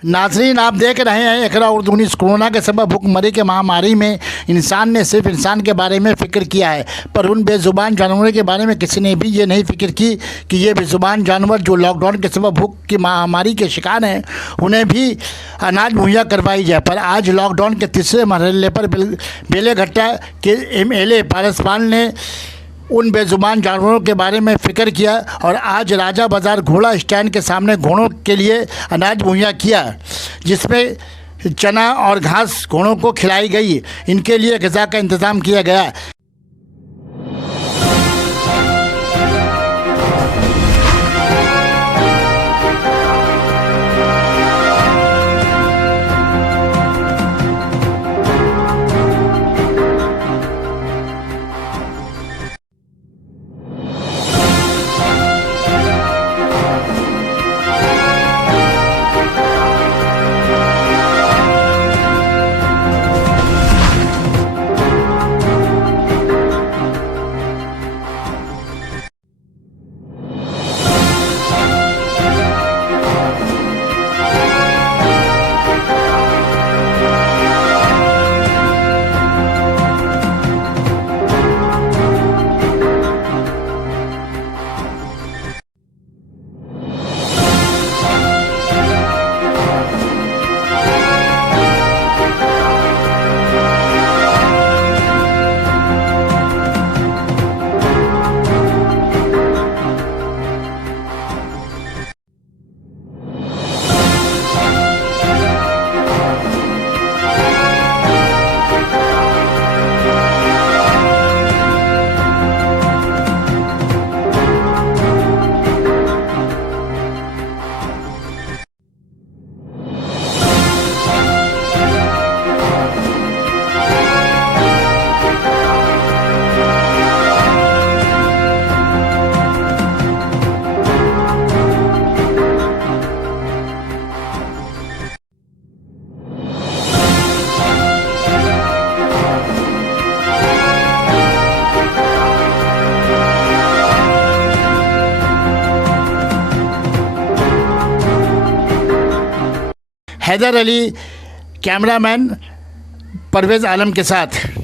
नाज़रीन, आप देख रहे हैं इकरा उर्दू न्यूज़। कोरोना के सबब भुखमरी के महामारी में इंसान ने सिर्फ इंसान के बारे में फ़िक्र किया है, पर उन बेज़ुबान जानवरों के बारे में किसी ने भी ये नहीं फ़िक्र की कि ये बेज़ुबान जानवर जो लॉकडाउन के सबब भूख की महामारी के शिकार हैं, उन्हें भी अनाज मुहैया करवाई जाए। पर आज लॉकडाउन के तीसरे मरहले पर बेलेघट्टा के MLA पारस ने उन बेज़ुबान जानवरों के बारे में फ़िक्र किया और आज राजा बाज़ार घोड़ा स्टैंड के सामने घोड़ों के लिए अनाज मुहैया किया, जिसमें चना और घास घोड़ों को खिलाई गई। इनके लिए ग़िज़ा का इंतज़ाम किया गया। हैदर अली, कैमरामैन परवेज़ आलम के साथ।